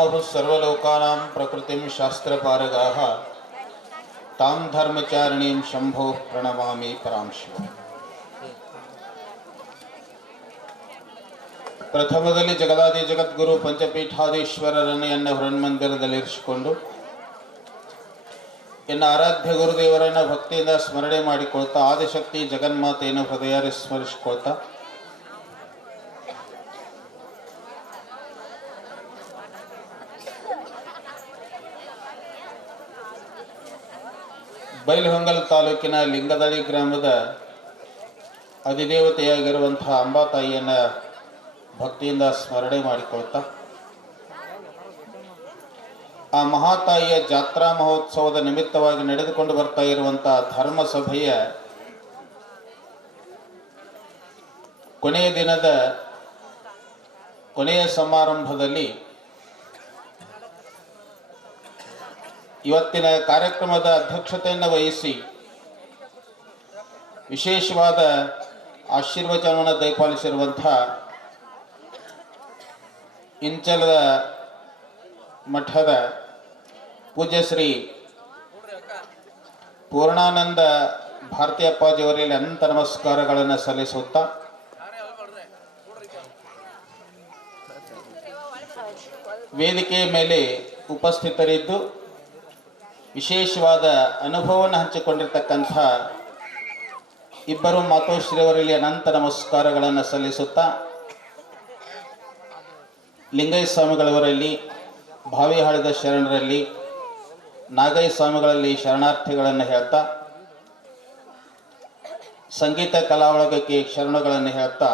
आहु सर्वलोकानां प्रकृतिं शास्त्रपारगाः तां धर्मचारिणीं शंभो प्रणमामि परां शिवम्. ಪ್ರಥಮದಲ್ಲಿ ಜಗದಾದಿ ಜಗದ್ಗುರು ಪಂಚಪೀಠಾಧೀಶ್ವರರನ್ನು ಹೃನ್ಮಂದಿರದಲ್ಲಿರಿಸಿಕೊಂಡು ಎನ್ನ ಆರಾಧ್ಯ ಗುರುದೇವರನ್ನ ಭಕ್ತಿಯಿಂದ ಸ್ಮರಣೆ ಮಾಡಿಕೊಳ್ತಾ ಆದಿಶಕ್ತಿ ಜಗನ್ಮಾತೆಯನ್ನು ಹೃದಯ ಸ್ಮರಿಸಿಕೊಳ್ತಾ ಬೈಲಹೊಂಗಲ ತಾಲೂಕಿನ ಲಿಂಗದಳ್ಳಿ ಗ್ರಾಮದ ಅಧಿದೇವತೆಯಾಗಿರುವಂತಹ ಅಂಬಾತಾಯಿಯನ್ನ ಭಕ್ತಿಯಿಂದ ಸ್ಮರಣೆ ಮಾಡಿಕೊಳ್ತಾ ಆ ಮಹಾತಾಯಿಯ ಜಾತ್ರಾ ಮಹೋತ್ಸವದ ನಿಮಿತ್ತವಾಗಿ ನಡೆದುಕೊಂಡು ಬರ್ತಾ ಇರುವಂತಹ ಧರ್ಮಸಭೆಯ ಕೊನೆಯ ದಿನದ ಕೊನೆಯ ಸಮಾರಂಭದಲ್ಲಿ ಇವತ್ತಿನ ಕಾರ್ಯಕ್ರಮದ ಅಧ್ಯಕ್ಷತೆಯನ್ನು ವಹಿಸಿ ವಿಶೇಷವಾದ ಆಶೀರ್ವಚನವನ್ನು ದಯಪಾಲಿಸಿರುವಂತಹ ಇಂಚಲದ ಮಠದ ಪೂಜ್ಯ ಶ್ರೀ ಪೂರ್ಣಾನಂದ ಭಾರತೀ ಅಪ್ಪಾಜಿಯವರಲ್ಲಿ ಅನಂತ ನಮಸ್ಕಾರಗಳನ್ನು ಸಲ್ಲಿಸುತ್ತಾ ವೇದಿಕೆಯ ಮೇಲೆ ಉಪಸ್ಥಿತರಿದ್ದು ವಿಶೇಷವಾದ ಅನುಭವವನ್ನು ಹಂಚಿಕೊಂಡಿರ್ತಕ್ಕಂಥ ಇಬ್ಬರು ಮಾತೋಶ್ರೀಯವರಲ್ಲಿ ಅನಂತ ನಮಸ್ಕಾರಗಳನ್ನು ಸಲ್ಲಿಸುತ್ತಾ ಲಿಂಗಯ್ಯ ಸ್ವಾಮಿಗಳವರಲ್ಲಿ ಭಾವಿಹಾಳಿದ ಶರಣರಲ್ಲಿ ನಾಗಯ್ಯ ಸ್ವಾಮಿಗಳಲ್ಲಿ ಶರಣಾರ್ಥಿಗಳನ್ನು ಹೇಳ್ತಾ ಸಂಗೀತ ಕಲಾವಳಗಕ್ಕೆ ಶರಣಗಳನ್ನು ಹೇಳ್ತಾ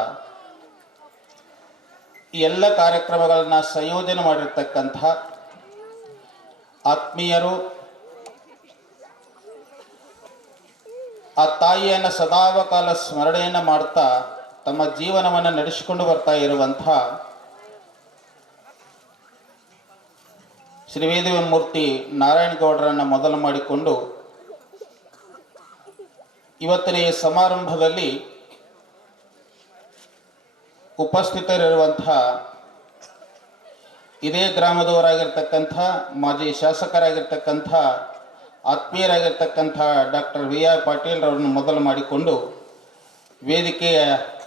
ಈ ಎಲ್ಲ ಕಾರ್ಯಕ್ರಮಗಳನ್ನು ಸಂಯೋಜನೆ ಮಾಡಿರ್ತಕ್ಕಂಥ ಆತ್ಮೀಯರು ಆ ತಾಯಿಯನ್ನು ಸದಾವಕಾಲ ಸ್ಮರಣೆಯನ್ನು ಮಾಡ್ತಾ ತಮ್ಮ ಜೀವನವನ್ನು ನಡೆಸಿಕೊಂಡು ಬರ್ತಾ ಇರುವಂಥ ಶ್ರೀ ವೇದಮೂರ್ತಿ ನಾರಾಯಣಗೌಡರನ್ನು ಮೊದಲು ಮಾಡಿಕೊಂಡು ಇವತ್ತಿನ ಈ ಸಮಾರಂಭದಲ್ಲಿ ಉಪಸ್ಥಿತರಿರುವಂಥ ಇದೇ ಗ್ರಾಮದವರಾಗಿರ್ತಕ್ಕಂಥ ಮಾಜಿ ಶಾಸಕರಾಗಿರ್ತಕ್ಕಂಥ ಆತ್ಮೀಯರಾಗಿರ್ತಕ್ಕಂಥ ಡಾಕ್ಟರ್ ವಿ.ಆರ್. ಪಾಟೀಲ್ರವ್ರನ್ನು ಮೊದಲು ಮಾಡಿಕೊಂಡು ವೇದಿಕೆಯ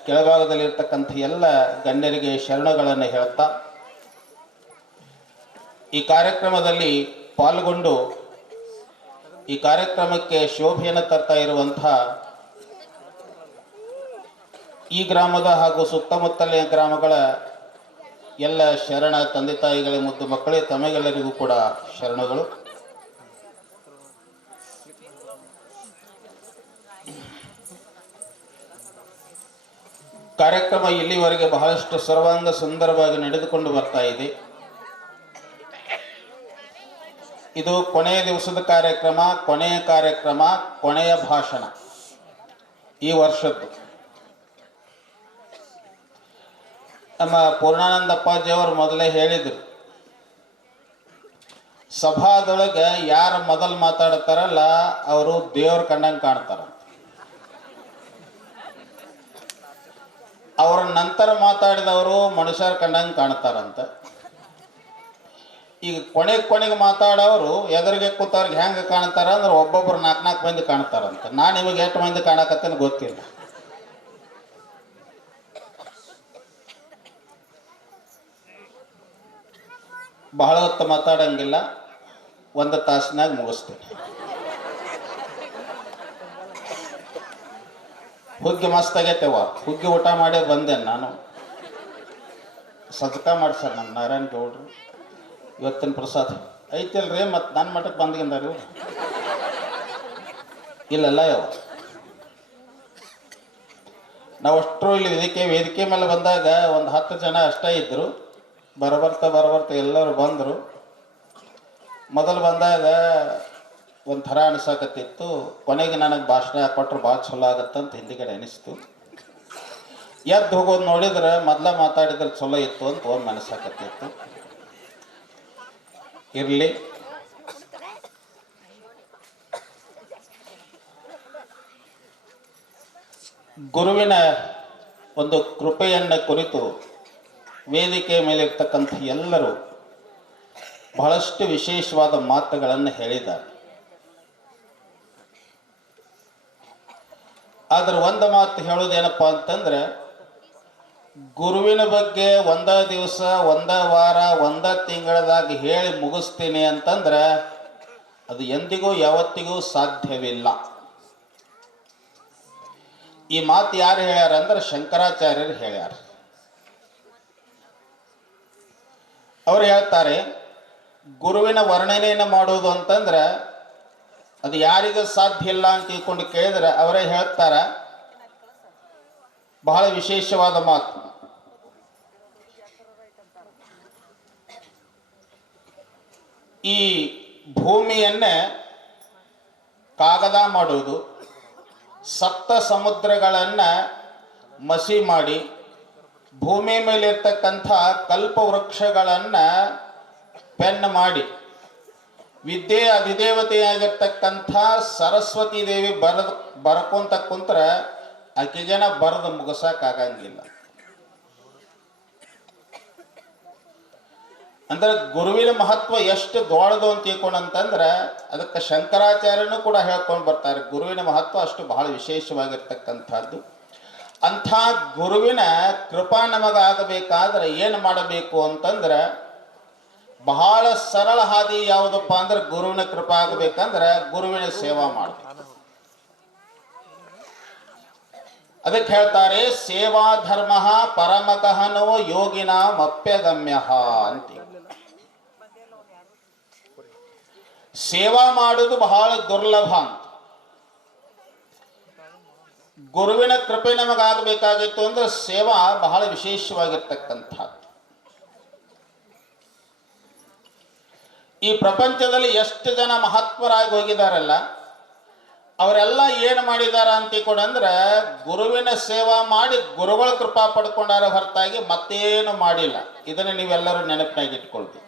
ಕೆಳಭಾಗದಲ್ಲಿರ್ತಕ್ಕಂಥ ಎಲ್ಲ ಗಣ್ಯರಿಗೆ ಶರಣಗಳನ್ನು ಹೇಳ್ತಾ ಈ ಕಾರ್ಯಕ್ರಮದಲ್ಲಿ ಪಾಲ್ಗೊಂಡು ಈ ಕಾರ್ಯಕ್ರಮಕ್ಕೆ ಶೋಭೆಯನ್ನು ತರ್ತಾ ಇರುವಂಥ ಈ ಗ್ರಾಮದ ಹಾಗೂ ಸುತ್ತಮುತ್ತಲಿನ ಗ್ರಾಮಗಳ ಎಲ್ಲ ಶರಣ ತಂದೆ ತಾಯಿಗಳ ಮುದ್ದು ಮಕ್ಕಳೇ ತಮಗೆಲ್ಲರಿಗೂ ಕೂಡ ಶರಣಗಳು. ಕಾರ್ಯಕ್ರಮ ಇಲ್ಲಿವರೆಗೆ ಬಹಳಷ್ಟು ಸರ್ವಾಂಗ ಸುಂದರವಾಗಿ ನಡೆದುಕೊಂಡು ಬರ್ತಾ ಇದೆ. ಇದು ಕೊನೆಯ ದಿವಸದ ಕಾರ್ಯಕ್ರಮ, ಕೊನೆಯ ಭಾಷಣ ಈ ವರ್ಷದ್ದು. ನಮ್ಮ ಪೂರ್ಣಾನಂದ ಅಪ್ಪಾಜಿಯವರು ಮೊದಲೇ ಹೇಳಿದರು, ಸಭಾದೊಳಗೆ ಯಾರು ಮೊದಲು ಮಾತಾಡ್ತಾರಲ್ಲ ಅವರು ದೇವ್ರ ಕಂಡಂಗೆ ಕಾಣ್ತಾರ, ಅವರ ನಂತರ ಮಾತಾಡಿದವರು ಮನುಷ್ಯರ ಕಂಡಂಗೆ ಕಾಣ್ತಾರಂತ. ಈಗ ಕೊನೆಗೆ ಮಾತಾಡೋರು ಎದುರಿಗೆ ಕೂತವ್ರಿಗೆ ಹೆಂಗೆ ಕಾಣ್ತಾರ ಅಂದ್ರೆ ಒಬ್ಬೊಬ್ರು 4 ಮಂದಿ ಕಾಣ್ತಾರಂತ. ನಾನು ನಿಮಗೆ ಎಷ್ಟು ಮಂದಿ ಕಾಣಕತ್ತೇನೆ ಗೊತ್ತಿಲ್ಲ. ಬಹಳ ಹೊತ್ತು ಮಾತಾಡಂಗಿಲ್ಲ, 1 ತಾಸಿನಾಗ ಮುಗಿಸ್ತೇನೆ. ಹುಗ್ಗಿ ಮಸ್ತ್ ಆಗೈತೆವ, ಹುಗ್ಗಿ ಊಟ ಮಾಡಿ ಬಂದೇನೆ ನಾನು. ಸಜ್ಕ ಮಾಡ್ಸರ್ ನಮ್ಮ ನಾರಾಯಣ ಗೌಡ್ರು. ಇವತ್ತಿನ ಪ್ರಸಾದ ಐತಿಲ್ರಿ, ಮತ್ತು ನನ್ನ ಮಠಕ್ಕೆ ಬಂದ್ಗಿಂದಾರು ಇಲ್ಲಲ್ಲ ಯಾವ ನಾವು ಅಷ್ಟರು ಇಲ್ಲಿ ವೇದಿಕೆ ಮೇಲೆ ಬಂದಾಗ ಒಂದು 10 ಜನ ಅಷ್ಟೇ ಇದ್ದರು. ಬರಬರ್ತಾ ಎಲ್ಲರೂ ಬಂದರು. ಮೊದಲು ಬಂದಾಗ ಒಂಥರ ಅನಿಸಾಕತ್ತಿತ್ತು. ಕೊನೆಗೆ ನನಗೆ ಭಾಷಣ ಕೊಟ್ಟರು ಭಾಳ ಚಲೋ ಆಗತ್ತಂತ ಹಿಂದಿಗಡೆ ಅನಿಸ್ತು. ಎದ್ದು ಹೋಗೋದು ನೋಡಿದ್ರೆ ಮೊದಲ ಮಾತಾಡಿದ್ರೆ ಚಲೋ ಇತ್ತು ಅಂತ ಒಂದು ಅನಿಸಾಕತ್ತಿತ್ತು. ಇರಲಿ, ಗುರುವಿನ ಒಂದು ಕೃಪೆಯನ್ನು ಕುರಿತು ವೇದಿಕೆಯ ಮೇಲೆ ಇರ್ತಕ್ಕಂಥ ಎಲ್ಲರೂ ಬಹಳಷ್ಟು ವಿಶೇಷವಾದ ಮಾತುಗಳನ್ನು ಹೇಳಿದ್ದಾರೆ. ಆದ್ರೆ ಒಂದು ಮಾತು ಹೇಳೋದೇನಪ್ಪ ಅಂತಂದ್ರೆ, ಗುರುವಿನ ಬಗ್ಗೆ ಒಂದ ದಿವಸ, ಒಂದ ವಾರ, ಒಂದ ತಿಂಗಳದಾಗ ಹೇಳಿ ಮುಗಿಸ್ತೀನಿ ಅಂತಂದ್ರೆ ಅದು ಎಂದಿಗೂ ಯಾವತ್ತಿಗೂ ಸಾಧ್ಯವಿಲ್ಲ. ಈ ಮಾತು ಯಾರು ಹೇಳ್ಯಾರ ಅಂದ್ರೆ ಶಂಕರಾಚಾರ್ಯರು ಹೇಳ್ಯಾರ. ಅವರು ಹೇಳ್ತಾರೆ, ಗುರುವಿನ ವರ್ಣನೆಯನ್ನು ಮಾಡೋದು ಅಂತಂದ್ರೆ ಅದು ಯಾರಿಗೂ ಸಾಧ್ಯ ಇಲ್ಲ ಅಂತ ತಿಳ್ಕೊಂಡು ಕೇಳಿದ್ರೆ ಅವರೇ ಹೇಳ್ತಾರ, ಬಹಳ ವಿಶೇಷವಾದ ಮಾತು. ಈ ಭೂಮಿಯನ್ನೇ ಕಾಗದ ಮಾಡುವುದು, ಸಪ್ತ ಸಮುದ್ರಗಳನ್ನ ಮಸಿ ಮಾಡಿ ಭೂಮಿ ಮೇಲೆ ಇರ್ತಕ್ಕಂಥ ಕಲ್ಪವೃಕ್ಷಗಳನ್ನ ಪೆನ್ ಮಾಡಿ ವಿದ್ಯೆ ಅಧಿದೇವತೆಯಾಗಿರ್ತಕ್ಕಂಥ ಸರಸ್ವತಿ ದೇವಿ ಬರ್ಕೊಂತ ಕುಂತ್ರ ಆಕೆಗೇನ ಬರೆದು ಮುಗಿಸಕ್ಕಾಗಂಗಿಲ್ಲ. ಅಂದ್ರೆ ಗುರುವಿನ ಮಹತ್ವ ಎಷ್ಟು ದೊಡ್ಡದು ಅಂತ ತಿಳ್ಕೊಂಡಂತಂದ್ರೆ ಅದಕ್ಕೆ ಶಂಕರಾಚಾರ್ಯನು ಕೂಡ ಹೇಳ್ಕೊಂಡು ಬರ್ತಾರೆ, ಗುರುವಿನ ಮಹತ್ವ ಅಷ್ಟು ಬಹಳ ವಿಶೇಷವಾಗಿರ್ತಕ್ಕಂಥದ್ದು. ಅಂಥ ಗುರುವಿನ ಕೃಪಾ ನಮಗಾಗಬೇಕಾದ್ರೆ ಏನು ಮಾಡಬೇಕು ಅಂತಂದ್ರೆ ಬಹಳ ಸರಳ ಹಾದಿ ಯಾವುದಪ್ಪ ಅಂದ್ರೆ ಗುರುವಿನ ಕೃಪಾ ಆಗಬೇಕಂದ್ರೆ ಗುರುವಿನ ಸೇವಾ ಮಾಡಬೇಕು. ಅದಕ್ಕೆ ಹೇಳ್ತಾರೆ, ಸೇವಾ ಧರ್ಮ ಪರಮಗಹನೋ ಯೋಗಿನಾಂ ಅಪ್ಯಗಮ್ಯ ಅಂತ. ಸೇವಾ ಮಾಡುವುದು ಬಹಳ ದುರ್ಲಭ ಅಂತ. ಗುರುವಿನ ಕೃಪೆ ನಮಗಾಗಬೇಕಾಗಿತ್ತು ಅಂದ್ರೆ ಸೇವಾ ಬಹಳ ವಿಶೇಷವಾಗಿರ್ತಕ್ಕಂಥದ್ದು. ಈ ಪ್ರಪಂಚದಲ್ಲಿ ಎಷ್ಟು ಜನ ಮಹತ್ವರಾಗಿ ಹೋಗಿದಾರಲ್ಲ ಅವರೆಲ್ಲ ಏನು ಮಾಡಿದಾರ ಅಂತಿಕೊಂಡ್ರೆ ಗುರುವಿನ ಸೇವಾ ಮಾಡಿ ಗುರುಗಳ ಕೃಪಾ ಪಡ್ಕೊಂಡಾರ ಹೊರತಾಗಿ ಮತ್ತೇನು ಮಾಡಿಲ್ಲ. ಇದನ್ನು ನೀವೆಲ್ಲರೂ ನೆನಪಿನಾಗಿ ಇಟ್ಕೊಳ್ಬೇಕು.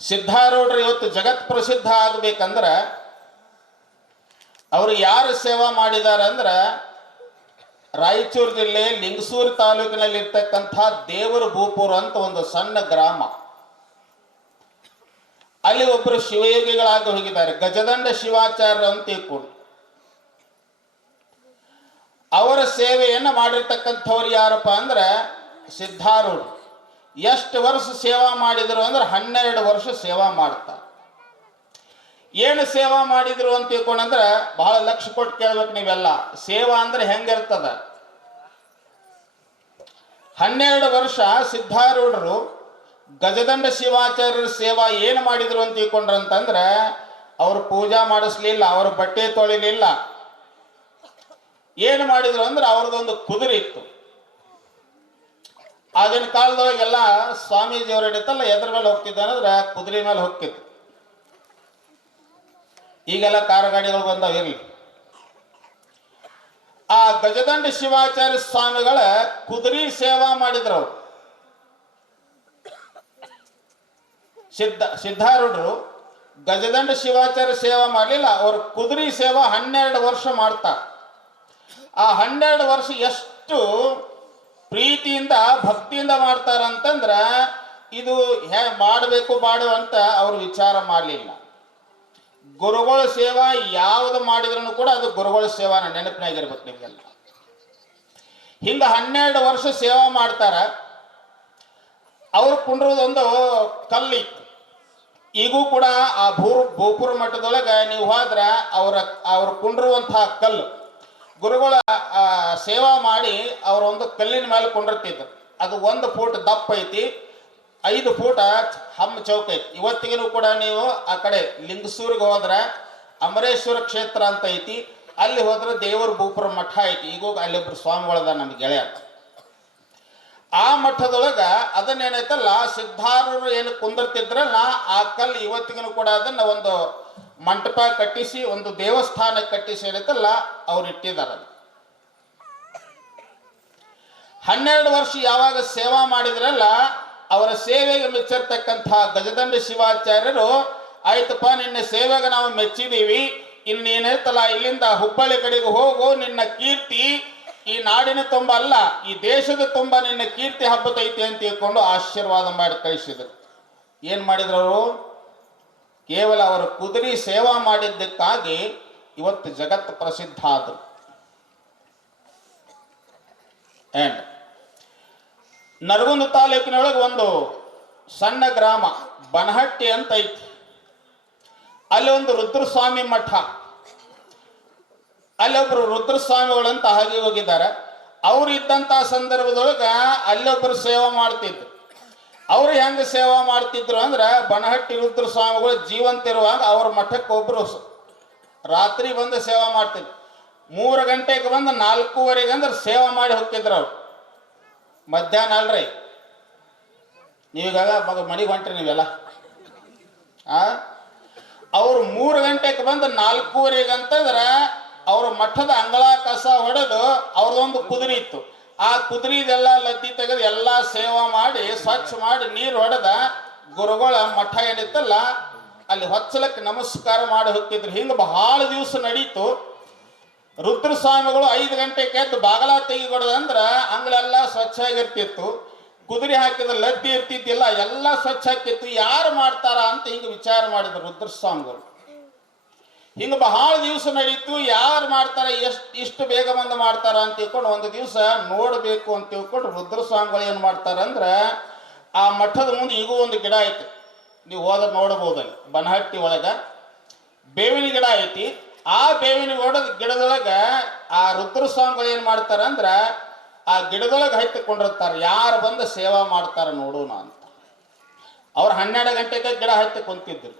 ಸಿದ್ಧಾರೂಢರು ಇವತ್ತು ಜಗತ್ ಪ್ರಸಿದ್ಧ ಆಗಬೇಕಂದ್ರೆ ಅವರು ಯಾರು ಸೇವಾ ಮಾಡಿದಾರ ಅಂದ್ರೆ ರಾಯಚೂರು ಜಿಲ್ಲೆ ಲಿಂಗಸೂರು ತಾಲೂಕಿನಲ್ಲಿ ಇರ್ತಕ್ಕಂಥ ದೇವರ ಭೂಪುರ ಅಂತ ಒಂದು ಸಣ್ಣ ಗ್ರಾಮ. ಅಲ್ಲಿ ಒಬ್ಬರು ಶಿವಯೋಗಿಗಳಾಗಿ ಹೋಗಿದ್ದಾರೆ, ಗಜದಂಡ ಶಿವಾಚಾರ್ಯ ಅಂತ ತಿಳ್ಕೊಂಡು. ಅವರ ಸೇವೆಯನ್ನು ಮಾಡಿರ್ತಕ್ಕಂಥವ್ರು ಯಾರಪ್ಪ ಅಂದ್ರೆ ಸಿದ್ಧಾರೂಢ. ಎಷ್ಟು ವರ್ಷ ಸೇವಾ ಮಾಡಿದ್ರು ಅಂದ್ರೆ 12 ವರ್ಷ ಸೇವಾ ಮಾಡ್ತಾರೆ. ಏನು ಸೇವಾ ಮಾಡಿದ್ರು ಅಂತ ತಿಳ್ಕೊಂಡ್ರೆ ಬಹಳ ಲಕ್ಷ ಕೊಟ್ಟು ಕೇಳ್ಬೇಕು ನೀವೆಲ್ಲ. ಸೇವಾ ಅಂದ್ರೆ ಹೆಂಗಿರ್ತದ? 12 ವರ್ಷ ಸಿದ್ಧಾರೂಢರು ಗಜದಂಡ ಶಿವಾಚಾರ್ಯರ ಸೇವಾ ಏನು ಮಾಡಿದ್ರು ಅಂತ ತಿಳ್ಕೊಂಡ್ರಂತಂದ್ರೆ ಅವರು ಪೂಜಾ ಮಾಡಿಸ್ಲಿಲ್ಲ, ಅವರು ಬಟ್ಟೆ ತೊಳಿಲಿಲ್ಲ. ಏನು ಮಾಡಿದ್ರು ಅಂದ್ರೆ ಅವ್ರದ್ದೊಂದು ಕುದುರೆ ಇತ್ತು. ಆಗಿನ ಕಾಲದೊಳಗೆಲ್ಲ ಸ್ವಾಮೀಜಿ ಅವ್ರು ಹಿಡಿತಲ್ಲ ಎದ್ರ ಮೇಲೆ ಹೋಗ್ತಿದ್ದ ಅಂದ್ರೆ ಕುದುರೆ ಮೇಲೆ ಹೋಗ್ತಿತ್ತು. ಈಗೆಲ್ಲ ಕಾರು ಗಾಡಿಗಳು ಬಂದವಿರಲಿ. ಆ ಗಜದಂಡ ಶಿವಾಚಾರ್ಯ ಸ್ವಾಮಿಗಳ ಕುದುರೆ ಸೇವಾ ಮಾಡಿದ್ರು ಅವರು. ಸಿದ್ಧಾರೂಢರು ಗಜದಂಡ ಶಿವಾಚಾರ್ಯ ಸೇವಾ ಮಾಡಲಿಲ್ಲ, ಅವರು ಕುದುರೆ ಸೇವಾ 12 ವರ್ಷ ಮಾಡ್ತಾರೆ. ಆ 12 ವರ್ಷ ಎಷ್ಟು ಪ್ರೀತಿಯಿಂದ ಭಕ್ತಿಯಿಂದ ಮಾಡ್ತಾರಂತಂದ್ರ ಇದು ಮಾಡಬೇಕು ಬಾಡು ಅಂತ ಅವರು ವಿಚಾರ ಮಾಡಲಿಲ್ಲ. ಗುರುಗಳ ಸೇವಾ ಯಾವುದು ಮಾಡಿದ್ರು ಕೂಡ ಅದು ಗುರುಗಳ ಸೇವಾನ ನೆನಪಿನಾಗಿರ್ಬೇಕು ನಿಮಗೆಲ್ಲ. ಹಿಂಗ 12 ವರ್ಷ ಸೇವಾ ಮಾಡ್ತಾರ. ಅವ್ರು ಕುಂಡ್ರದೊಂದು ಕಲ್ಲಿತ್ತು. ಈಗೂ ಕೂಡ ಆ ಭೂಪುರ ಮಠದೊಳಗೆ ನೀವು ಹೋದ್ರ ಅವ್ರ ಕುಂಡ್ರುವಂತಹ ಕಲ್ಲು ಗುರುಗಳ ಸೇವಾ ಮಾಡಿ ಅವರ ಒಂದು ಕಲ್ಲಿನ ಮೇಲೆ ಕುಂಡಿರ್ತಿದ್ರು. ಅದು 1 ಫೂಟ್ ದಪ್ಪ ಐತಿ, 5 ಫೂಟ ಹಮ್ಮ ಚೌಕ ಐತಿ. ಇವತ್ತಿಗೂ ಕೂಡ ನೀವು ಆ ಕಡೆ ಲಿಂಗಸೂರಿಗೆ ಹೋದ್ರೆ ಅಮರೇಶ್ವರ ಕ್ಷೇತ್ರ ಅಂತ ಐತಿ, ಅಲ್ಲಿ ಹೋದ್ರೆ ದೇವರ ಭೂಪುರ ಮಠ ಐತಿ. ಈಗೂ ಅಲ್ಲಿಬ್ರು ಸ್ವಾಮಿಗಳದ ನಮ್ಗೆ ಗೆಳೆಯ. ಆ ಮಠದೊಳಗ ಅದನ್ನೇನೈತಲ್ಲ ಸಿದ್ಧಾರೂಢರು ಏನು ಕುಂದಿರ್ತಿದ್ರಲ್ಲ ಆ ಕಲ್ಲು ಇವತ್ತಿಗೂ ಕೂಡ ಅದನ್ನ ಒಂದು ಮಂಟಪ ಕಟ್ಟಿಸಿ ಒಂದು ದೇವಸ್ಥಾನ ಕಟ್ಟಿಸಿ ಏನೈತಲ್ಲ ಅವ್ರು ಇಟ್ಟಿದ್ದಾರೆ. 12 ವರ್ಷ ಯಾವಾಗ ಸೇವಾ ಮಾಡಿದ್ರಲ್ಲ ಅವರ ಸೇವೆಗೆ ಮೆಚ್ಚಿರ್ತಕ್ಕಂಥ ಗಜದಂಡ ಶಿವಾಚಾರ್ಯರು, ಆಯ್ತಪ್ಪ ನಿನ್ನ ಸೇವೆಗೆ ನಾವು ಮೆಚ್ಚಿದೀವಿ, ಇನ್ನೇನೈತಲ್ಲ ಇಲ್ಲಿಂದ ಹುಬ್ಬಳ್ಳಿ ಕಡೆಗೆ ಹೋಗು, ನಿನ್ನ ಕೀರ್ತಿ ಈ ನಾಡಿನ ತುಂಬ ಅಲ್ಲ, ಈ ದೇಶದ ತುಂಬ ನಿನ್ನ ಕೀರ್ತಿ ಹಬ್ಬತೈತಿ ಅಂತ ತಿಳ್ಕೊಂಡು ಆಶೀರ್ವಾದ ಮಾಡಿ ಕಳಿಸಿದರು. ಏನು ಮಾಡಿದ್ರು ಅವರು? ಕೇವಲ ಅವರು ಕುದುರೆ ಸೇವಾ ಮಾಡಿದ್ದಕ್ಕಾಗಿ ಇವತ್ತು ಜಗತ್ತು ಪ್ರಸಿದ್ಧ ಆದರು. ಅಂಡ್ ನರಗುಂದ ತಾಲೂಕಿನೊಳಗೆ ಒಂದು ಸಣ್ಣ ಗ್ರಾಮ ಬನಹಟ್ಟಿ ಅಂತ ಐತಿ. ಅಲ್ಲಿ ಒಂದು ರುದ್ರಸ್ವಾಮಿ ಮಠ, ಅಲ್ಲೊಬ್ರು ರುದ್ರಸ್ವಾಮಿಗಳಂತ ಹಾಗೆ ಹೋಗಿದ್ದಾರೆ. ಅವರು ಇದ್ದಂಥ ಸಂದರ್ಭದೊಳಗೆ ಅಲ್ಲೊಬ್ಬರು ಸೇವಾ ಮಾಡ್ತಿದ್ರು. ಅವರು ಹೆಂಗೆ ಸೇವಾ ಮಾಡ್ತಿದ್ರು ಅಂದ್ರೆ, ಬನಹಟ್ಟಿ ರುದ್ರಸ್ವಾಮಿಗಳು ಜೀವಂತ ಇರುವಾಗ ಅವ್ರ ಮಠಕ್ಕೆ ಒಬ್ಬರು ರಾತ್ರಿ ಬಂದು ಸೇವಾ ಮಾಡ್ತಿದ್ರು. 3 ಗಂಟೆಗೆ ಬಂದು 4:15 ಅಂದ್ರೆ ಸೇವಾ ಮಾಡಿ ಹೋಗ್ತಿದ್ರು ಅವ್ರು. ಮಧ್ಯಾಹ್ನ ಅಲ್ರಿ, ನೀವೀಗಾಗ ಮನೆಗೆ ಹೊಂಟ್ರಿ ನೀವೆಲ್ಲ. ಅವ್ರು 3 ಗಂಟೆಗೆ ಬಂದು 4:15 ಅಂತಂದ್ರೆ ಅವ್ರ ಮಠದ ಅಂಗಳ ಕಸ ಹೊಡೆದು ಅವ್ರದೊಂದು ಕುದುರೆ ಇತ್ತು. ಆ ಕುದುರೆದೆಲ್ಲ ಲದ್ದಿ ತೆಗೆದು ಎಲ್ಲ ಸೇವಾ ಮಾಡಿ ಸ್ವಚ್ಛ ಮಾಡಿ ನೀರು ಹೊಡೆದ ಗುರುಗಳ ಮಠ ಏನಿತ್ತಲ್ಲ ಅಲ್ಲಿ ಹೊಚ್ಚಲಕ್ಕೆ ನಮಸ್ಕಾರ ಮಾಡಿ ಹೋಗ್ತಿದ್ರು. ಹಿಂಗೆ ಬಹಳ ದಿವಸ ನಡೀತು. ರುದ್ರಸ್ವಾಮಿಗಳು 5 ಗಂಟೆಗೆ ಎದ್ದು ಬಾಗಲ ತೆಗಿಗೊಡದಂದ್ರೆ ಅಂಗಳೆಲ್ಲ ಸ್ವಚ್ಛ ಆಗಿರ್ತಿತ್ತು. ಕುದುರೆ ಹಾಕಿದ ಲದ್ದಿ ಇರ್ತಿದ್ದಿಲ್ಲ, ಎಲ್ಲ ಸ್ವಚ್ಛ ಹಾಕಿತ್ತು. ಯಾರು ಮಾಡ್ತಾರ ಅಂತ ಹಿಂಗೆ ವಿಚಾರ ಮಾಡಿದ್ರು ರುದ್ರಸ್ವಾಮಿಗಳು. ಹಿಂಗೆ ಬಹಳ ದಿವಸ ನಡೀತು. ಯಾರು ಮಾಡ್ತಾರೆ, ಇಷ್ಟು ಬೇಗ ಬಂದು ಮಾಡ್ತಾರ ಅಂತ ತಿಳ್ಕೊಂಡು ಒಂದು ದಿವಸ ನೋಡಬೇಕು ಅಂತ ತಿಳ್ಕೊಂಡು ರುದ್ರಸ್ವಾಮಿಗಳು ಏನು ಮಾಡ್ತಾರಂದ್ರೆ, ಆ ಮಠದ ಮುಂದೆ ಈಗ ಒಂದು ಗಿಡ ಐತಿ, ನೀವು ಹೋದ್ರೆ ನೋಡ್ಬೋದಲ್ಲಿ. ಬನಹಟ್ಟಿ ಒಳಗೆ ಬೇವಿನ ಗಿಡ ಐತಿ. ಆ ಬೇವಿನ ಗಿಡದೊಳಗೆ ಆ ರುದ್ರಸ್ವಾಮಿಗಳು ಏನು ಮಾಡ್ತಾರಂದ್ರೆ, ಆ ಗಿಡದೊಳಗೆ ಹತ್ತಿಕೊಂಡಿರ್ತಾರೆ. ಯಾರು ಬಂದು ಸೇವಾ ಮಾಡ್ತಾರೆ ನೋಡೋಣ ಅಂತ. ಅವ್ರು 12 ಗಂಟೆಗೆ ಗಿಡ ಹತ್ತಿ ಕುಂತಿದ್ರು.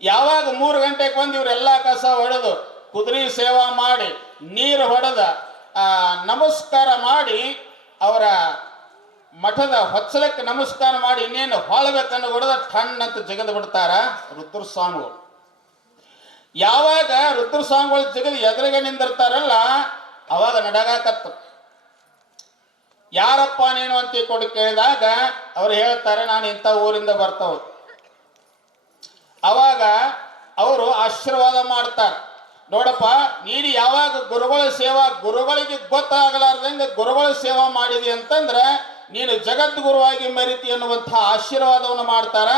ಯಾವಾಗ 3 ಗಂಟೆಗೆ ಬಂದು ಇವರೆಲ್ಲ ಕಸ ಹೊಡೆದು ಕುದುರೆ ಸೇವಾ ಮಾಡಿ ನೀರು ಹೊಡೆದ ನಮಸ್ಕಾರ ಮಾಡಿ ಅವರ ಮಠದ ಹೊಚ್ಚಲಕ್ಕೆ ನಮಸ್ಕಾರ ಮಾಡಿ ಇನ್ನೇನು ಹೊಳಬೇಕನ್ನು ಹೊಡೆದ ಟಣ್ಣಂತ ಜಗದು ಬಿಡ್ತಾರ ರುದ್ರಸ್ವಾಮಿಗಳು. ಯಾವಾಗ ರುದ್ರಸ್ವಾಮಿಗಳು ಜಗದು ಎದುರಿಗೆ ನಿಂದಿರ್ತಾರಲ್ಲ ಅವಾಗ ನಡಗಾಕತ್ತು. ಯಾರಪ್ಪ ನೀನು ಅಂತ ಕೊಡು ಕೇಳಿದಾಗ ಅವ್ರು ಹೇಳ್ತಾರೆ, ನಾನು ಇಂಥ ಊರಿಂದ ಬರ್ತಾವ. ಅವಾಗ ಅವರು ಆಶೀರ್ವಾದ ಮಾಡ್ತಾರೆ, ನೋಡಪ್ಪ ನೀನು ಯಾವಾಗ ಗುರುಗಳ ಸೇವಾ ಗುರುಗಳಿಗೆ ಗೊತ್ತಾಗಲಾರ್ದಂಗೆ ಗುರುಗಳ ಸೇವಾ ಮಾಡಿದಿ ಅಂತಂದ್ರೆ ನೀನು ಜಗದ್ಗುರುವಾಗಿ ಮೆರಿತಿ ಅನ್ನುವಂಥ ಆಶೀರ್ವಾದವನ್ನು ಮಾಡ್ತಾರ.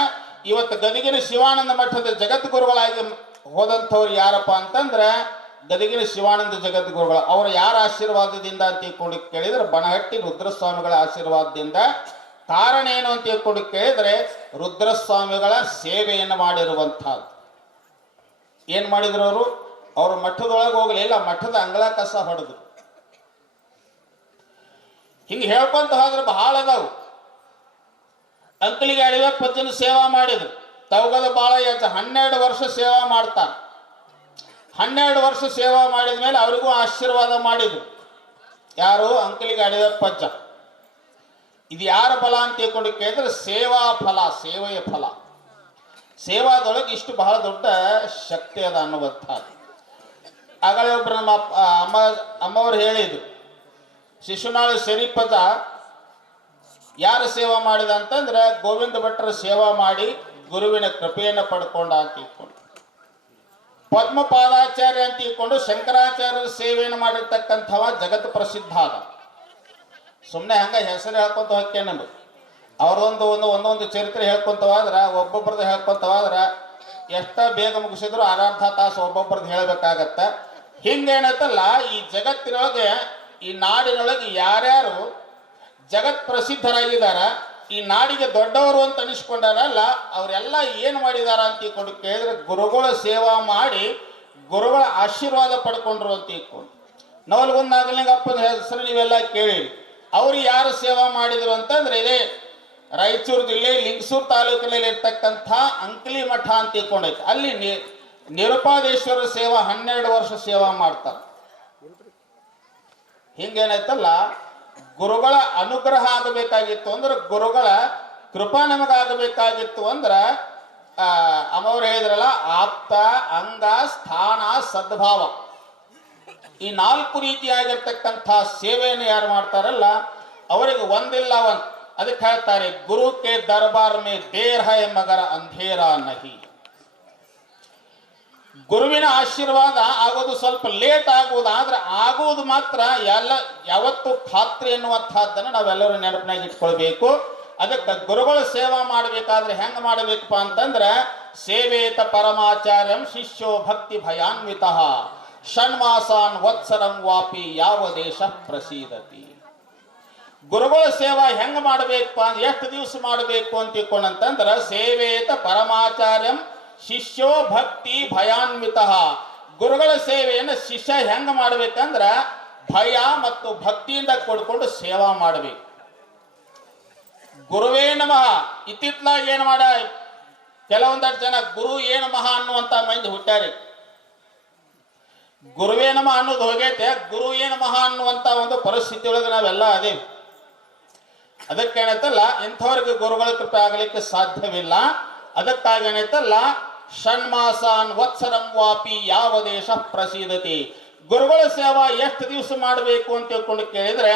ಇವತ್ತು ಗದಗಿನ ಶಿವಾನಂದ ಮಠದ ಜಗದ್ಗುರುಗಳಾಗಿ ಹೋದಂಥವ್ರು ಯಾರಪ್ಪ ಅಂತಂದ್ರೆ ಗದಗಿನ ಶಿವಾನಂದ ಜಗದ್ಗುರುಗಳು. ಅವರು ಯಾರ ಆಶೀರ್ವಾದದಿಂದ ಅಂತ ತಿಳ್ಕೊಂಡು ಕೇಳಿದ್ರೆ ಬನಹಟ್ಟಿ ರುದ್ರಸ್ವಾಮಿಗಳ ಆಶೀರ್ವಾದದಿಂದ. ಕಾರಣ ಏನು ಅಂತ ತಿಳ್ಕೊಂಡು ಕೇಳಿದ್ರೆ ರುದ್ರಸ್ವಾಮಿಗಳ ಸೇವೆಯನ್ನು ಮಾಡಿರುವಂಥದ್ದು. ಏನು ಮಾಡಿದ್ರು ಅವರು? ಅವ್ರ ಮಠದೊಳಗೆ ಹೋಗಲಿಲ್ಲ, ಮಠದ ಅಂಗಳ ಕಸ ಹೊಡೆದ್ರು. ಹಿಂಗೆ ಹೇಳ್ಕೊಂತ ಹೋದ್ರೆ ಬಹಳ ಅದಾವು. ಅಂಕಲಿಗೆ ಅಡಿವೆಪ್ಪಜ್ಜನ ಸೇವಾ ಮಾಡಿದ್ರು. ತವಗದ ಬಾಳಯ್ಯ 12 ವರ್ಷ ಸೇವಾ ಮಾಡ್ತಾನೆ. 12 ವರ್ಷ ಸೇವಾ ಮಾಡಿದ ಮೇಲೆ ಅವರಿಗೂ ಆಶೀರ್ವಾದ ಮಾಡಿದ್ರು. ಯಾರು? ಅಂಕಲಿಗೆ ಅಡಿವೆಪ್ಪಜ್ಜ. ಇದು ಯಾರ ಫಲ ಅಂತ ತಿಳ್ಕೊಂಡು ಕೇಳಿದ್ರೆ ಸೇವಾ ಫಲ, ಸೇವೆಯ ಫಲ. ಸೇವಾದೊಳಗೆ ಇಷ್ಟು ಬಹಳ ದೊಡ್ಡ ಶಕ್ತಿ ಅದ ಅನ್ನುವಂಥದ್ದು. ಆಗಲೇ ಒಬ್ಬರು ನಮ್ಮ ಅಮ್ಮವರು ಹೇಳಿದ್ರು, ಶಿಶುನಾಳ ಶರೀಫದ ಯಾರು ಸೇವಾ ಮಾಡಿದ ಅಂತಂದ್ರೆ ಗೋವಿಂದ ಭಟ್ರ ಸೇವಾ ಮಾಡಿ ಗುರುವಿನ ಕೃಪೆಯನ್ನು ಪಡ್ಕೊಂಡ ಅಂತ ತಿಳ್ಕೊಂಡು. ಪದ್ಮಪಾದಾಚಾರ್ಯ ಅಂತ ತಿಳ್ಕೊಂಡು ಶಂಕರಾಚಾರ್ಯರ ಸೇವೆಯನ್ನು ಮಾಡಿರ್ತಕ್ಕಂಥವ ಜಗತ್ ಪ್ರಸಿದ್ಧ ಆದ. ಸುಮ್ಮನೆ ಹಂಗ ಹೆಸರು ಹೇಳ್ಕೊಂತ ಹೋಗ್ತೇನೆ ನಮ್ಗೆ. ಅವ್ರದೊಂದು ಒಂದೊಂದು ಚರಿತ್ರೆ ಹೇಳ್ಕೊಂತವಾದ್ರೆ ಒಬ್ಬೊಬ್ರದ್ದು ಹೇಳ್ಕೊಂತವಾದ್ರೆ ಎಷ್ಟ ಬೇಗ ಮುಗಿಸಿದ್ರು ಅರ್ಧ ತಾಸು ಒಬ್ಬೊಬ್ರದ್ದು ಹೇಳಬೇಕಾಗತ್ತ. ಹಿಂಗೇನತ್ತಲ್ಲ, ಈ ಜಗತ್ತಿನೊಳಗೆ ಈ ನಾಡಿನೊಳಗೆ ಯಾರ್ಯಾರು ಜಗತ್ ಪ್ರಸಿದ್ಧರಾಗಿದ್ದಾರ, ಈ ನಾಡಿಗೆ ದೊಡ್ಡವರು ಅಂತ ಅನಿಸ್ಕೊಂಡಾರಲ್ಲ, ಅವರೆಲ್ಲ ಏನು ಮಾಡಿದಾರ ಅಂತ ತಿಳ್ಕೊಂಡು ಕೇಳಿದ್ರೆ ಗುರುಗಳ ಸೇವಾ ಮಾಡಿ ಗುರುಗಳ ಆಶೀರ್ವಾದ ಪಡ್ಕೊಂಡ್ರು ಅಂತ ತಿಳ್ಕೊಂಡು. ನವಲಗುಂದ ನಾಗಲಿಂಗಪ್ಪನ ಹೆಸರು ನೀವೆಲ್ಲ ಕೇಳಿ. ಅವರು ಯಾರು ಸೇವಾ ಮಾಡಿದ್ರು ಅಂತಂದ್ರೆ ಇದೇ ರಾಯಚೂರು ಜಿಲ್ಲೆ ಲಿಂಗಸೂರು ತಾಲೂಕಿನಲ್ಲಿ ಇರ್ತಕ್ಕಂಥ ಅಂಕಲಿ ಮಠ ಅಂತ ತಿಳ್ಕೊಂಡೈತೆ. ಅಲ್ಲಿ ನಿರುಪಾದೇಶ್ವರ ಸೇವಾ 12 ವರ್ಷ ಸೇವಾ ಮಾಡ್ತಾರೆ. ಹಿಂಗೇನಾಯ್ತಲ್ಲ, ಗುರುಗಳ ಅನುಗ್ರಹ ಆಗಬೇಕಾಗಿತ್ತು ಅಂದ್ರೆ, ಗುರುಗಳ ಕೃಪಾ ನಮಗಾಗಬೇಕಾಗಿತ್ತು ಅಂದ್ರೆ ಅಮ್ಮವ್ರು ಹೇಳಿದ್ರಲ್ಲ, ಆಪ್ತ, ಅಂಗ, ಸ್ಥಾನ, ಸದ್ಭಾವ, ಈ 4 ರೀತಿಯಾಗಿರ್ತಕ್ಕಂಥ ಸೇವೆಯನ್ನು ಯಾರು ಮಾಡ್ತಾರಲ್ಲ ಅವರಿಗೆ ಒಂದಿಲ್ಲ ಒಂದು. ಅದಕ್ಕೆ ಹೇಳ್ತಾರೆ, ಗುರು ಕೆ ದರ್ಬಾರ್ ಮೇ ದೇರ್ ಹೈ ಮಗರ ಅಂಧೇರ ನಹಿ. ಗುರುವಿನ ಆಶೀರ್ವಾದ ಆಗೋದು ಸ್ವಲ್ಪ ಲೇಟ್ ಆಗುವುದು, ಆದ್ರೆ ಆಗುವುದು ಮಾತ್ರ ಯಾವತ್ತು ಖಾತ್ರಿ ಎನ್ನುವಂತಹದ್ದನ್ನು ನಾವೆಲ್ಲರೂ ನೆನಪಿನಾಗಿ ಇಟ್ಕೊಳ್ಬೇಕು. ಅದಕ್ಕೆ ಗುರುಗಳ ಸೇವಾ ಮಾಡಬೇಕಾದ್ರೆ ಹೆಂಗ ಮಾಡಬೇಕಪ್ಪ ಅಂತಂದ್ರೆ, ಸೇವೇತ ಪರಮಾಚಾರ್ಯಂ ಶಿಷ್ಯೋ ಭಕ್ತಿ ಭಯಾನ್ವಿತ ಷಣ್ಮಾಸಾನ್ ವತ್ಸರಂ ವಾಪಿ ಯಾವ ದೇಶ ಪ್ರಸೀದತಿ. ಗುರುಗಳ ಸೇವಾ ಹೆಂಗ ಮಾಡಬೇಕಪ್ಪ ಅಂದ್ರೆ ಎಷ್ಟು ದಿವಸ ಮಾಡಬೇಕು ಅಂತ ತಿಳ್ಕೊಂಡಂತಂದ್ರೆ, ಸೇವೇತ ಪರಮಾಚಾರ್ಯಂ ಶಿಷ್ಯೋ ಭಕ್ತಿ ಭಯಾನ್ವಿತ. ಗುರುಗಳ ಸೇವೆಯನ್ನು ಶಿಷ್ಯ ಹೆಂಗ ಮಾಡ್ಬೇಕಂದ್ರ ಭಯ ಮತ್ತು ಭಕ್ತಿಯಿಂದ ಕೊಡ್ಕೊಂಡು ಸೇವಾ ಮಾಡಬೇಕು. ಗುರುವೇ ನಮಃ ಇತ್ತಿತ್ಲಾಗ ಏನ್ ಮಾಡ ಕೆಲವೊಂದಷ್ಟು ಜನ ಗುರು ಏನು ನಮಃ ಅನ್ನುವಂತ ಮಂದಿ ಹುಟ್ಟಾರಿ. ಗುರುವೇ ನಮಃ ಅನ್ನೋದು ಹೋಗೈತೆ, ಗುರು ಏನು ನಮಃ ಅನ್ನುವಂತ ಒಂದು ಪರಿಸ್ಥಿತಿ ಒಳಗೆ ನಾವೆಲ್ಲ ಅದೇವಿ. ಅದಕ್ಕೇನೈತಲ್ಲ, ಇಂಥವ್ರಿಗೆ ಗುರುಗಳ ಕೃಪೆ ಆಗಲಿಕ್ಕೆ ಸಾಧ್ಯವಿಲ್ಲ. ಅದಕ್ಕಾಗೇನೈತಲ್ಲ, ಷಣ್ಮಾಸಾನ್ ವತ್ಸರಂ ವಾಪಿ ಯಾವ ದೇಶ ಪ್ರಸೀದತಿ. ಗುರುಗಳ ಸೇವಾ ಎಷ್ಟು ದಿವಸ ಮಾಡಬೇಕು ಅಂತ ತಿಳ್ಕೊಂಡು ಕೇಳಿದ್ರೆ,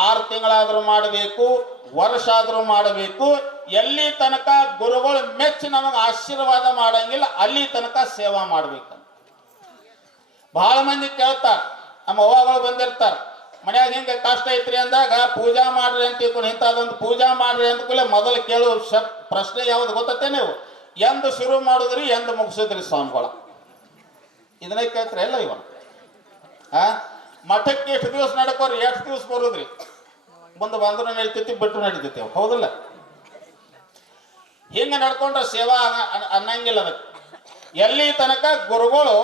6 ತಿಂಗಳಾದ್ರೂ ಮಾಡಬೇಕು, ವರ್ಷ ಆದ್ರೂ ಮಾಡಬೇಕು. ಎಲ್ಲಿ ತನಕ ಗುರುಗಳು ಮೆಚ್ಚಿ ನಮಗೆ ಆಶೀರ್ವಾದ ಮಾಡಂಗಿಲ್ಲ ಅಲ್ಲಿ ತನಕ ಸೇವಾ ಮಾಡ್ಬೇಕಂತ. ಬಹಳ ಮಂದಿ ಕೇಳ್ತಾರ, ನಮ್ಮ ಅವ್ವಗಳು ಬಂದಿರ್ತಾರ, ಮನ್ಯಾಗ ಹಿಂಗೆ ಕಷ್ಟ ಐತ್ರಿ ಅಂದಾಗ ಪೂಜಾ ಮಾಡ್ರಿ ಅಂತ ತಿಳ್ಕೊಂಡು ಇಂಥದೊಂದು ಪೂಜಾ ಮಾಡ್ರಿ ಅಂತ ಕೂಡಲೇ ಮೊದಲು ಕೇಳುವ ಪ್ರಶ್ನೆ ಯಾವ್ದು ಗೊತ್ತೇ ನೀವು? ಎಂದು ಶುರು ಮಾಡಿದ್ರಿ, ಎಂದು ಮುಗಿಸಿದ್ರಿ ಸ್ವಾಮಿಗಳ? ಇದನ್ನೇ ಕೇಳ್ತಾರೆ ಎಲ್ಲ ಇವ. ಮಠಕ್ಕೆ ಎಷ್ಟು ದಿವಸ ನಡ್ಕೋರಿ, ಎಷ್ಟು ದಿವಸ ಬರೋದ್ರಿ? ಮುಂದೆ ಬಂದ್ರು ನಡೀತೈತಿ, ಬಿಟ್ಟರು ನಡೀತೈತಿ. ಹೌದಲ್ಲ? ಹಿಂಗೆ ನಡ್ಕೊಂಡ್ರೆ ಸೇವಾ ಅನ್ನಂಗಿಲ್ಲ. ಅದಕ್ಕೆ ಎಲ್ಲಿ ತನಕ ಗುರುಗಳು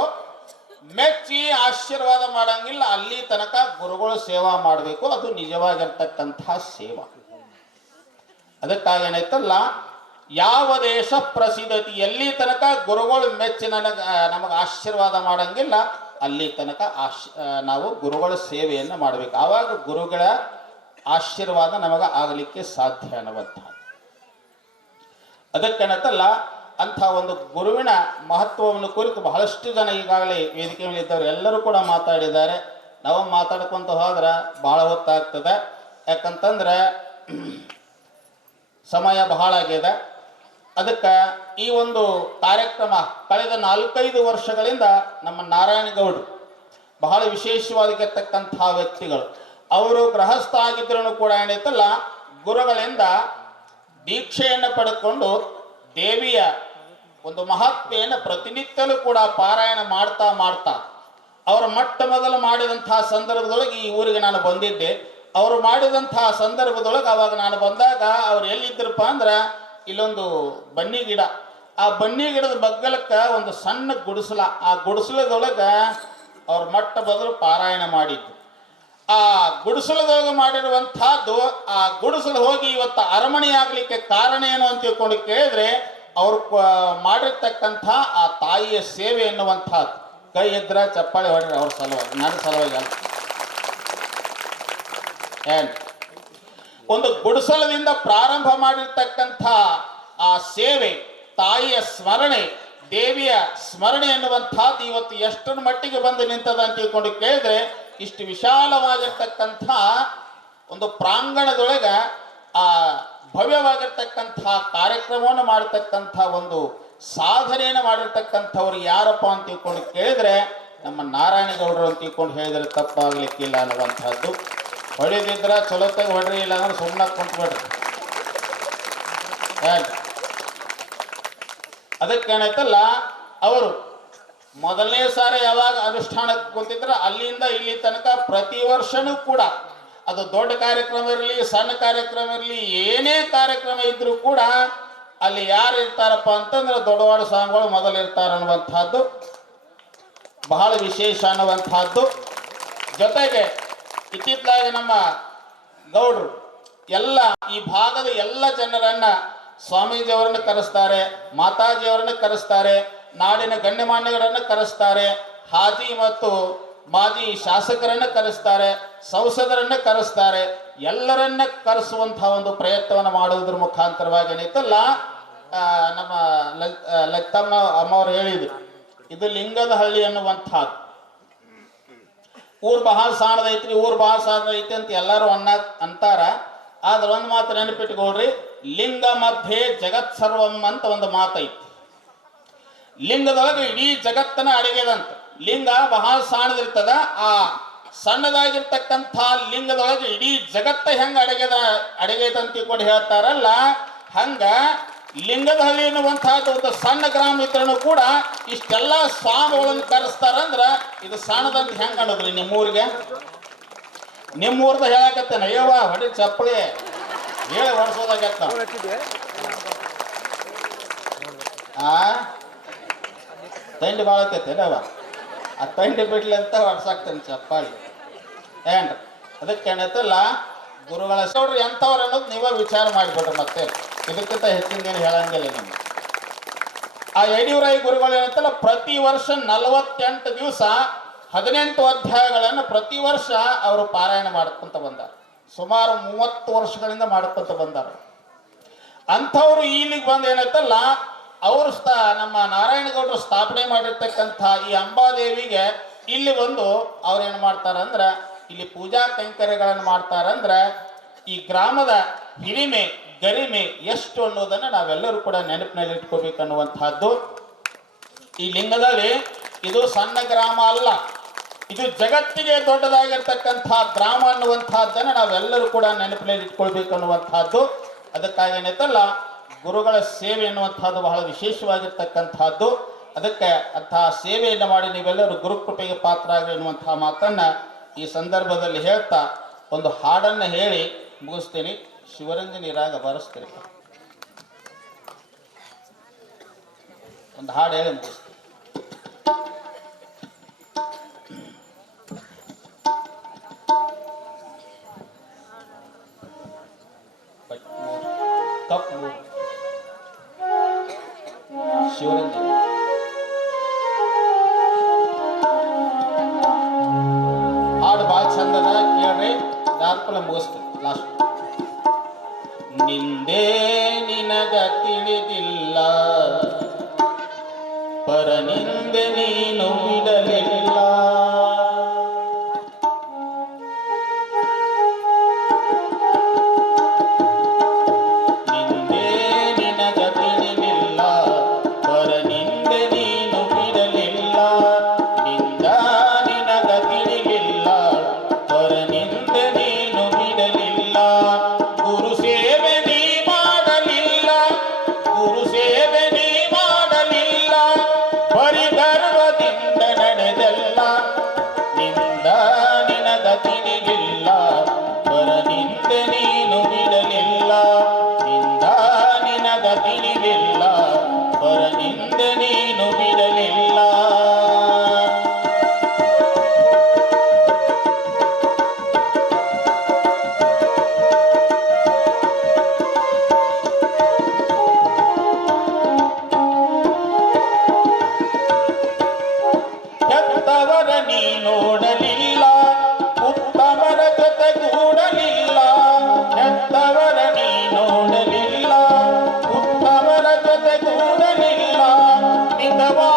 ಮೆಚ್ಚಿ ಆಶೀರ್ವಾದ ಮಾಡಂಗಿಲ್ಲ ಅಲ್ಲಿ ತನಕ ಗುರುಗಳು ಸೇವಾ ಮಾಡಬೇಕು. ಅದು ನಿಜವಾಗಿರ್ತಕ್ಕಂತಹ ಸೇವಾ. ಅದಕ್ಕಾಗೇನೈತಲ್ಲ, ಯಾವ ದೇಶ ಪ್ರಸಿದ್ಧತಿ, ಎಲ್ಲಿ ತನಕ ಗುರುಗಳು ಮೆಚ್ಚಿ ನಮಗೆ ಆಶೀರ್ವಾದ ಮಾಡಂಗಿಲ್ಲ ಅಲ್ಲಿ ತನಕ ನಾವು ಗುರುಗಳ ಸೇವೆಯನ್ನು ಮಾಡಬೇಕು. ಆವಾಗ ಗುರುಗಳ ಆಶೀರ್ವಾದ ನಮಗೆ ಆಗಲಿಕ್ಕೆ ಸಾಧ್ಯ ಅನ್ನುವಂಥ. ಅದಕ್ಕೇನತ್ತಲ್ಲ, ಅಂಥ ಒಂದು ಗುರುವಿನ ಮಹತ್ವವನ್ನು ಕುರಿತು ಬಹಳಷ್ಟು ಜನ ಈಗಾಗಲೇ ವೇದಿಕೆ ಮೇಲೆ ಇದ್ದವರು ಎಲ್ಲರೂ ಕೂಡ ಮಾತಾಡಿದ್ದಾರೆ. ನಾವು ಮಾತಾಡ್ಕೊಂತ ಹೋದ್ರೆ ಬಹಳ ಹೊತ್ತಾಗ್ತದೆ. ಯಾಕಂತಂದ್ರೆ ಸಮಯ ಬಹಳ ಆಗಿದೆ. ಅದಕ್ಕೆ ಈ ಒಂದು ಕಾರ್ಯಕ್ರಮ ಕಳೆದ 4-5 ವರ್ಷಗಳಿಂದ ನಮ್ಮ ನಾರಾಯಣಗೌಡರು ಬಹಳ ವಿಶೇಷವಾಗಿರ್ತಕ್ಕಂತಹ ವ್ಯಕ್ತಿಗಳು. ಅವರು ಗೃಹಸ್ಥ ಆಗಿದ್ರೂ ಕೂಡ ಏನೈತಲ್ಲ, ಗುರುಗಳಿಂದ ದೀಕ್ಷೆಯನ್ನು ಪಡೆದುಕೊಂಡು ದೇವಿಯ ಒಂದು ಮಹತ್ವೆಯನ್ನು ಪ್ರತಿನಿತ್ಯಲೂ ಕೂಡ ಪಾರಾಯಣ ಮಾಡ್ತಾ ಮಾಡ್ತಾ ಅವರು ಮೊದಲು ಮಾಡಿದಂತಹ ಸಂದರ್ಭದೊಳಗೆ ಈ ಊರಿಗೆ ನಾನು ಬಂದಿದ್ದೆ. ಅವರು ಮಾಡಿದಂತಹ ಸಂದರ್ಭದೊಳಗೆ ಅವಾಗ ನಾನು ಬಂದಾಗ ಅವ್ರು ಎಲ್ಲಿದ್ದರಪ್ಪ ಅಂದ್ರೆ, ಇಲ್ಲೊಂದು ಬನ್ನಿ ಗಿಡ, ಆ ಬನ್ನಿ ಗಿಡದ ಬಗ್ಗಲಕ್ಕೆ ಒಂದು ಸಣ್ಣ ಗುಡಿಸಲ, ಆ ಗುಡಿಸಲದೊಳಗೆ ಅವ್ರು ಮೊದಲು ಪಾರಾಯಣ ಮಾಡಿದ್ದು. ಆ ಗುಡಿಸಲದೊಳಗೆ ಮಾಡಿರುವಂತಹದ್ದು, ಆ ಗುಡಿಸಲು ಹೋಗಿ ಇವತ್ತು ಅರಮನೆ ಆಗ್ಲಿಕ್ಕೆ ಕಾರಣ ಏನು ಅಂತ ತಿಳ್ಕೊಂಡು ಕೇಳಿದ್ರೆ, ಅವ್ರು ಮಾಡಿರ್ತಕ್ಕಂಥ ಆ ತಾಯಿಯ ಸೇವೆ ಎನ್ನುವಂಥದ್ದು. ಕೈ ಎದ್ರ ಚಪ್ಪಾಳೆ ಹೊಡ್ರಿ ಅವ್ರ ಸಲುವಾಗಿ, ನನ್ನ ಸಲುವಾಗಿ ಅಲ್ಲ. ಒಂದು ಗುಡಿಸಲದಿಂದ ಪ್ರಾರಂಭ ಮಾಡಿರ್ತಕ್ಕಂಥ ಆ ಸೇವೆ, ತಾಯಿಯ ಸ್ಮರಣೆ, ದೇವಿಯ ಸ್ಮರಣೆ ಎನ್ನುವಂಥದ್ದು ಇವತ್ತು ಎಷ್ಟರ ಮಟ್ಟಿಗೆ ಬಂದು ನಿಂತದ ಅಂತ ತಿಳ್ಕೊಂಡು ಕೇಳಿದ್ರೆ, ಇಷ್ಟು ವಿಶಾಲವಾಗಿರ್ತಕ್ಕಂಥ ಒಂದು ಪ್ರಾಂಗಣದೊಳಗೆ ಆ ಭವ್ಯವಾಗಿರ್ತಕ್ಕಂಥ ಕಾರ್ಯಕ್ರಮವನ್ನು ಮಾಡತಕ್ಕಂಥ ಒಂದು ಸಾಧನೆಯನ್ನು ಮಾಡಿರ್ತಕ್ಕಂಥವ್ರು ಯಾರಪ್ಪ ಅಂತ ತಿಳ್ಕೊಂಡು ಕೇಳಿದ್ರೆ, ನಮ್ಮ ನಾರಾಯಣಗೌಡರು ಅಂತ ತಿಳ್ಕೊಂಡು ಹೇಳಿದ್ರೆ ತಪ್ಪಾಗ್ಲಿಕ್ಕಿಲ್ಲ ಅನ್ನುವಂಥದ್ದು. ಹೊಡೆದಿದ್ರ ಚಲೋತ್ತಾಗಿ ಹೊಡ್ರಿ, ಇಲ್ಲ ಅಂದ್ರೆ ಸುಮ್ಮನೆ ಕುಂತ್ಬಿಡ್ರಿ. ಅದಕ್ಕೇನಾಯ್ತಲ್ಲ, ಅವರು ಮೊದಲನೇ ಸಾರಿ ಯಾವಾಗ ಅನುಷ್ಠಾನಕ್ಕೆ ಕುಂತಿದ್ರೆ ಅಲ್ಲಿಂದ ಇಲ್ಲಿ ತನಕ ಪ್ರತಿ ವರ್ಷನೂ ಕೂಡ, ಅದು ದೊಡ್ಡ ಕಾರ್ಯಕ್ರಮ ಇರಲಿ ಸಣ್ಣ ಕಾರ್ಯಕ್ರಮ ಇರಲಿ, ಏನೇ ಕಾರ್ಯಕ್ರಮ ಇದ್ರೂ ಕೂಡ ಅಲ್ಲಿ ಯಾರು ಇರ್ತಾರಪ್ಪ ಅಂತಂದ್ರೆ ದೊಡ್ಡವಾಡ ಸ್ವಾಮಿಗಳು ಮೊದಲು ಇರ್ತಾರ ಅನ್ನುವಂಥದ್ದು ಬಹಳ ವಿಶೇಷ ಅನ್ನುವಂಥದ್ದು. ಜೊತೆಗೆ ಇತ್ತಿತ್ತಲಾಗಿ ನಮ್ಮ ಗೌಡ್ರು ಎಲ್ಲ ಈ ಭಾಗದ ಎಲ್ಲ ಜನರನ್ನ ಸ್ವಾಮೀಜಿಯವರನ್ನು ಕರೆಸ್ತಾರೆ, ಮಾತಾಜಿಯವರನ್ನು ಕರೆಸ್ತಾರೆ, ನಾಡಿನ ಗಣ್ಯಮಾನ್ಯರನ್ನು ಕರೆಸ್ತಾರೆ, ಹಾಜಿ ಮತ್ತು ಮಾಜಿ ಶಾಸಕರನ್ನು ಕರೆಸ್ತಾರೆ, ಸಂಸದರನ್ನು ಕರೆಸ್ತಾರೆ. ಎಲ್ಲರನ್ನ ಕರೆಸುವಂತಹ ಒಂದು ಪ್ರಯತ್ನವನ್ನು ಮಾಡುವುದರ ಮುಖಾಂತರವಾಗಿ ಏನೈತಲ್ಲ, ನಮ್ಮ ಲಲಿತಮ್ಮ ಅಮ್ಮವ್ರು ಹೇಳಿದ್ರು, ಇದು ಲಿಂಗದ ಹಳ್ಳಿ ಅನ್ನುವಂಥದ್ದು. ಊರು ಬಹಳ ಸಾಣದೈತ್ರಿ, ಊರು ಬಹಳ ಸಾಣದೈತಿ ಅಂತ ಎಲ್ಲರೂ ಅಂತಾರ. ಆದ್ರೆ ಒಂದು ಮಾತು ನೆನಪಿಟ್ಕೊಳ್ರಿ, ಲಿಂಗ ಮಧ್ಯೆ ಜಗತ್ ಸರ್ವಂ ಅಂತ ಒಂದು ಮಾತೈತಿ. ಲಿಂಗದೊಳಗೆ ಇಡೀ ಜಗತ್ತನ್ನ ಅಡಗ್ಯದಂತ. ಲಿಂಗ ಬಹಳ ಸಣ್ಣದಿರ್ತದ. ಆ ಸಣ್ಣದಾಗಿರ್ತಕ್ಕಂಥ ಲಿಂಗದೊಳಗೆ ಇಡೀ ಜಗತ್ತ ಹೆಂಗ ಅಡಗ್ಯದಂತ ತಿಳ್ಕೊಂಡು ಹೇಳ್ತಾರಲ್ಲ, ಹಂಗ ಲಿಂಗದಹಳ್ಳಿ ಎನ್ನುವಂತಹದ್ದು ಒಂದು ಸಣ್ಣ ಗ್ರಾಮ ಇದ್ರೂ ಕೂಡ ಇಷ್ಟೆಲ್ಲ ಸ್ವಾಮಿಗಳನ್ನು ಕರೆಸ್ತಾರಂದ್ರ ಇದು ಸಣ್ಣದಂತ ಹೆಂಗ ಅನ್ನೋದ್ರಿ ನಿಮ್ಮೂರಿಗೆ? ನಿಮ್ಮೂರ್ದ ಹೇಳಕತ್ತೇನೆ, ಅಯ್ಯವ್ವ ಹೊಡಿ ಚಪ್ಪಳಿ ಹೇಳಿ ಹೊಡ್ಸೋದಾಗತ್ತ. ತಂಡಿ ಭಾಳ ಐತೈತೇನವ, ಆ ತಂಡಿ ಬಿಡ್ಲಿ ಅಂತ ಹೊಡ್ಸಾಕ್ತೇನೆ ಚಪ್ಪಾಳಿ ಏನ್ರಿ. ಅದಕ್ಕೆ ಏನೈತಲ್ಲ ಗುರುಗಳ ನೋಡ್ರಿ ಎಂಥವ್ರು ಅನ್ನೋದು ನೀವೇ ವಿಚಾರ ಮಾಡಿಬಿಟ್ರಿ. ಮತ್ತೆ ಇದಕ್ಕಿಂತ ಹೆಚ್ಚಿನ ಏನು ಹೇಳಂಗಿಲ್ಲ ನಮ್ಗೆ. ಆ ಯಡಿಯೂರಾಯಿ ಗುರುಗಳು ಏನಂತಲ್ಲ, ಪ್ರತಿ ವರ್ಷ 48 ದಿವಸ 18 ಅಧ್ಯಾಯಗಳನ್ನು ಪ್ರತಿ ವರ್ಷ ಅವರು ಪಾರಾಯಣ ಮಾಡ್ಕೊಂತ ಬಂದಾರ. ಸುಮಾರು 30 ವರ್ಷಗಳಿಂದ ಮಾಡ್ಕೊಂತ ಬಂದಾರ. ಅಂಥವ್ರು ಇಲ್ಲಿಗೆ ಬಂದು ಏನೈತಲ್ಲ, ಅವರು ನಮ್ಮ ನಾರಾಯಣಗೌಡರು ಸ್ಥಾಪನೆ ಮಾಡಿರ್ತಕ್ಕಂಥ ಈ ಅಂಬಾದೇವಿಗೆ ಇಲ್ಲಿ ಬಂದು ಅವ್ರೇನು ಮಾಡ್ತಾರಂದ್ರೆ ಇಲ್ಲಿ ಪೂಜಾ ಕೈಂಕರ್ಯಗಳನ್ನು ಮಾಡ್ತಾರಂದ್ರೆ ಈ ಗ್ರಾಮದ ಹಿರಿಮೆ ಗರಿಮೆ ಎಷ್ಟು ಅನ್ನೋದನ್ನು ನಾವೆಲ್ಲರೂ ಕೂಡ ನೆನಪಿನಲ್ಲಿ ಇಟ್ಕೋಬೇಕನ್ನುವಂತಹದ್ದು. ಈ ಲಿಂಗದಲ್ಲಿ ಇದು ಸಣ್ಣ ಗ್ರಾಮ ಅಲ್ಲ, ಇದು ಜಗತ್ತಿಗೆ ದೊಡ್ಡದಾಗಿರ್ತಕ್ಕಂಥ ಗ್ರಾಮ ಅನ್ನುವಂತಹದ್ದನ್ನು ನಾವೆಲ್ಲರೂ ಕೂಡ ನೆನಪಿನಲ್ಲಿ ಇಟ್ಕೊಳ್ಬೇಕನ್ನುವಂತಹದ್ದು. ಅದಕ್ಕಾಗಿ ಏನೈತಲ್ಲ ಗುರುಗಳ ಸೇವೆ ಎನ್ನುವಂತಹದ್ದು ಬಹಳ ವಿಶೇಷವಾಗಿರ್ತಕ್ಕಂಥದ್ದು. ಅದಕ್ಕೆ ಅಂತಹ ಸೇವೆಯನ್ನು ಮಾಡಿ ನೀವೆಲ್ಲರೂ ಗುರುಕೃಪೆಗೆ ಪಾತ್ರ ಆಗಲಿ ಎನ್ನುವಂತಹ ಮಾತನ್ನ ಈ ಸಂದರ್ಭದಲ್ಲಿ ಹೇಳ್ತಾ ಒಂದು ಹಾಡನ್ನು ಹೇಳಿ ಮುಗಿಸ್ತೀನಿ. ಶಿವರಂಜನಿ ರಾಗ ಬರೆಸ್ತೀನಿ, ಒಂದು ಹಾಡು ಹೇಳಿ ಮುಗಿಸ್ತೀನಿ. ಶಿವರಂಜನಿ ಹಾಡು ಭಾಳ ಚಂದದ, ಕೇಳ್ರಿ. ದಾರ್ಪಲ ಮುಗಿಸ್ತೀನಿ ಲಾಸ್ಟ್. ನಿಂದೇ ನಿನಗ ತಿಳಿದಿಲ್ಲ, ಪರನಿಂದೆ ನೀನು ಬಿಡಲಿಲ್ಲ. ನಿಂದೇ ನಿನಗ ತಿಳಿದಿಲ್ಲ, ಪರನಿಂದೆ ನೀನು ಬಿಡಲಿಲ್ಲ. ನಿಂದ ನಿನಗ ತಿಳಿಲಿಲ್ಲ, ಪರನಿಂದೆ ನೀನು ಬಿಡಲಿಲ್ಲ. ಗುರು ಸೇವೆ ನೀ ಮಾಡಲಿಲ್ಲ, ಗುರು ಸೇವೆ ನೀ ಮಾಡಲಿಲ್ಲ, ಬರಿ ಗರ್ವದಿಂದ ನಡೆದಲ್ಲ. ನಿಂದ ನಿನಗ ತಿಳಿಲಿಲ್ಲ, ಪರನಿಂದೆ ನೀನು ಬಿಡಲಿಲ್ಲ. ನಿಂದ ನಿನಗ ತಿಳಿಲಿಲ್ಲ, ಪರನಿಂದೆ ನೀನು ಬಿಡಲಿಲ್ಲ. ಹೆತ್ತವರ ನೀ ನೋಡಲಿಲ್ಲ, ಉತ್ತಮರ ಜೊತೆಗೂಡಲಿಲ್ಲ. ಹೆತ್ತವರ ನೀ ನೋಡಲಿಲ್ಲ, ಉತ್ತಮರ ಜೊತೆಗೂಡಲಿಲ್ಲ. ನಿಜವಾ